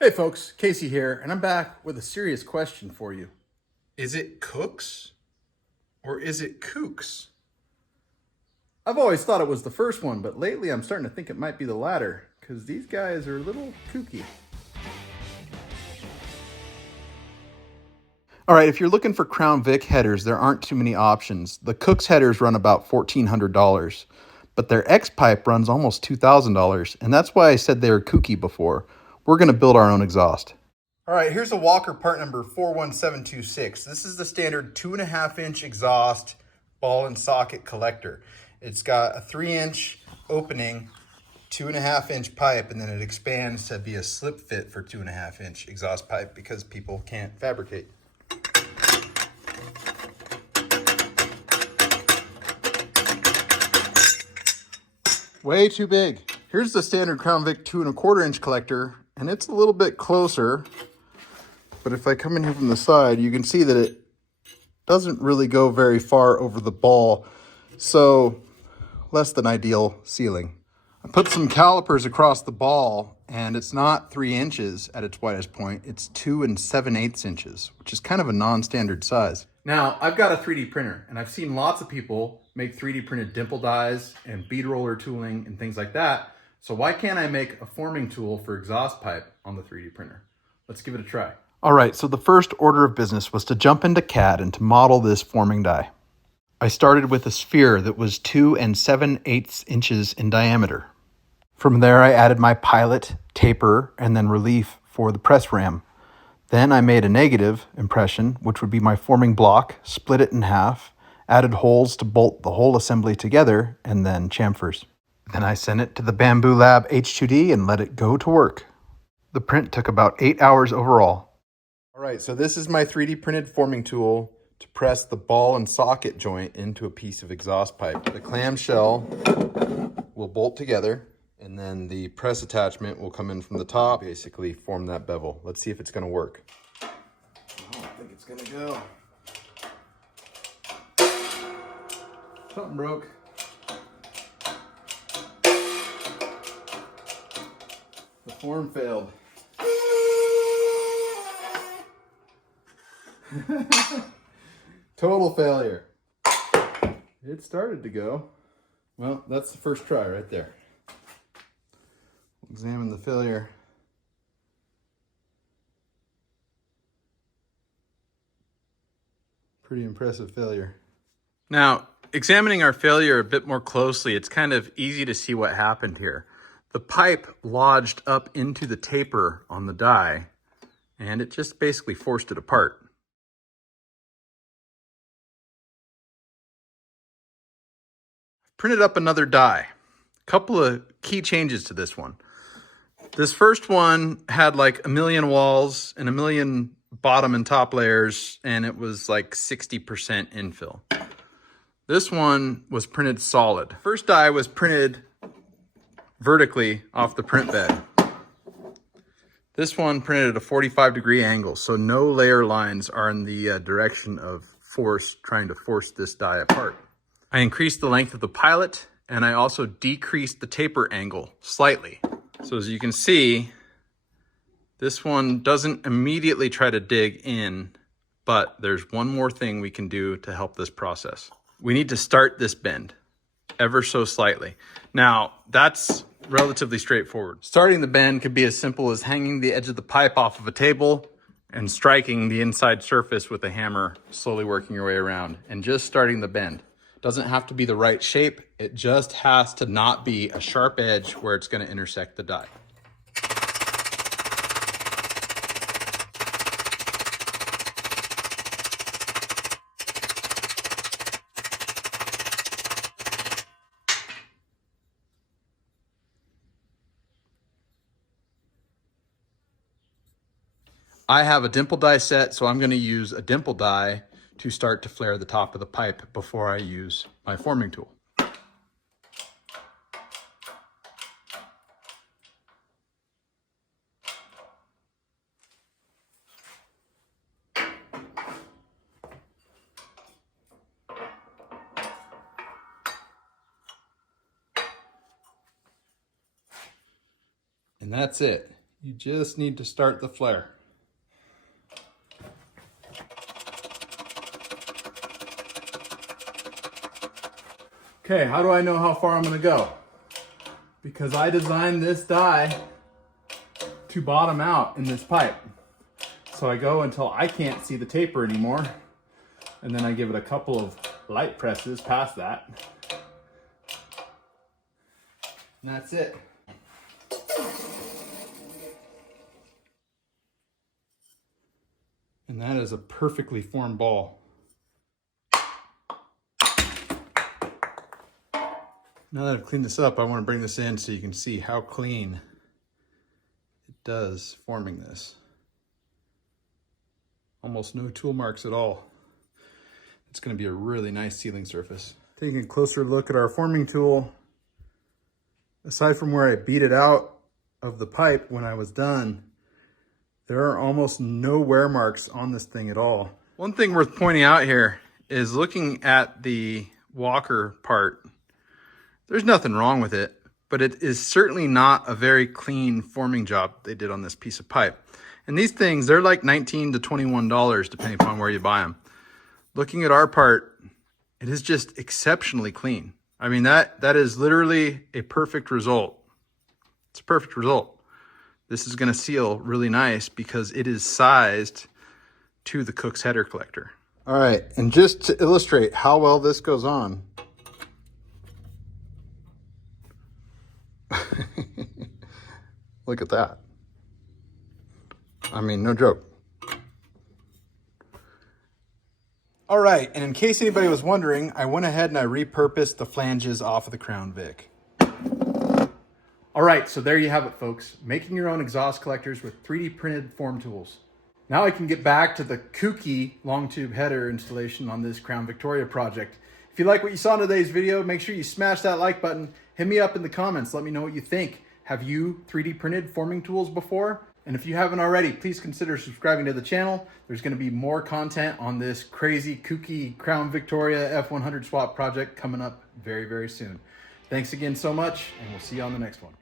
Hey folks, Casey here, and I'm back with a serious question for you. Is it cooks or is it kooks? I've always thought it was the first one, but lately I'm starting to think it might be the latter, because these guys are a little kooky. Alright, if you're looking for Crown Vic headers, there aren't too many options. The Cooks headers run about $1,400, but their X-Pipe runs almost $2,000, and that's why I said they were kooky before. We're going to build our own exhaust. All right, here's a Walker part number 41726. This is the standard 2.5-inch exhaust ball and socket collector. It's got a 3-inch opening, 2.5-inch pipe, and then it expands to be a slip fit for 2.5-inch exhaust pipe because people can't fabricate. Way too big. Here's the standard Crown Vic 2.25-inch collector, and it's a little bit closer. But if I come in here from the side, you can see that it doesn't really go very far over the ball. So less than ideal sealing. I put some calipers across the ball, and it's not 3 inches at its widest point. It's 2 7/8 inches, which is kind of a non-standard size. Now, I've got a 3D printer, and I've seen lots of people make 3D printed dimple dies and bead roller tooling and things like that. So why can't I make a forming tool for exhaust pipe on the 3D printer? Let's give it a try. All right, so the first order of business was to jump into CAD and to model this forming die. I started with a sphere that was 2 7/8 inches in diameter. From there, I added my pilot, taper, and then relief for the press ram. Then I made a negative impression, which would be my forming block, split it in half, added holes to bolt the whole assembly together, and then chamfers. Then I sent it to the Bamboo Lab H2D and let it go to work. The print took about 8 hours overall. All right, so this is my 3D printed forming tool to press the ball and socket joint into a piece of exhaust pipe. The clamshell will bolt together, and then the press attachment will come in from the top, basically form that bevel. Let's see if it's gonna work. I don't think it's gonna go. Something broke. The form failed. Total failure. It started to go. Well, that's the first try right there. Examine the failure. Pretty impressive failure. Now, examining our failure a bit more closely, it's kind of easy to see what happened here. The pipe lodged up into the taper on the die, and it just basically forced it apart. Printed up another die. Couple of key changes to this one. This first one had like 1 million walls and 1 million bottom and top layers, and it was like 60% infill. This one was printed solid. First die was printed vertically off the print bed. This one printed at a 45-degree angle, so no layer lines are in the direction of force, trying to force this die apart. I increased the length of the pilot, and I also decreased the taper angle slightly. So as you can see, this one doesn't immediately try to dig in, but there's one more thing we can do to help this process. We need to start this bend ever so slightly. Now, that's relatively straightforward. Starting the bend could be as simple as hanging the edge of the pipe off of a table and striking the inside surface with a hammer, slowly working your way around, and just starting the bend. Doesn't have to be the right shape. It just has to not be a sharp edge where it's going to intersect the die. I have a dimple die set, so I'm going to use a dimple die to start to flare the top of the pipe before I use my forming tool. And that's it. You just need to start the flare. Okay, how do I know how far I'm gonna go? Because I designed this die to bottom out in this pipe. So I go until I can't see the taper anymore, and then I give it a couple of light presses past that. And that's it. And that is a perfectly formed ball. Now that I've cleaned this up, I want to bring this in so you can see how clean it does forming this. Almost no tool marks at all. It's going to be a really nice sealing surface. Taking a closer look at our forming tool, aside from where I beat it out of the pipe when I was done, there are almost no wear marks on this thing at all. One thing worth pointing out here is looking at the walker part. There's nothing wrong with it, but it is certainly not a very clean forming job they did on this piece of pipe. And these things, they're like $19 to $21 depending upon where you buy them. Looking at our part, it is just exceptionally clean. I mean, that is literally a perfect result. It's a perfect result. This is going to seal really nice because it is sized to the Cook's header collector. All right, and just to illustrate how well this goes on, look at that. I mean, no joke. All right, and in case anybody was wondering, I went ahead and I repurposed the flanges off of the Crown Vic. All right, so there you have it, folks. Making your own exhaust collectors with 3D printed form tools. Now I can get back to the kooky long tube header installation on this Crown Victoria project. If you like what you saw in today's video, make sure you smash that like button. Hit me up in the comments. Let me know what you think. Have you 3D printed forming tools before? And if you haven't already, please consider subscribing to the channel. There's going to be more content on this crazy, kooky Crown Victoria F100 swap project coming up very, very soon. Thanks again so much, and we'll see you on the next one.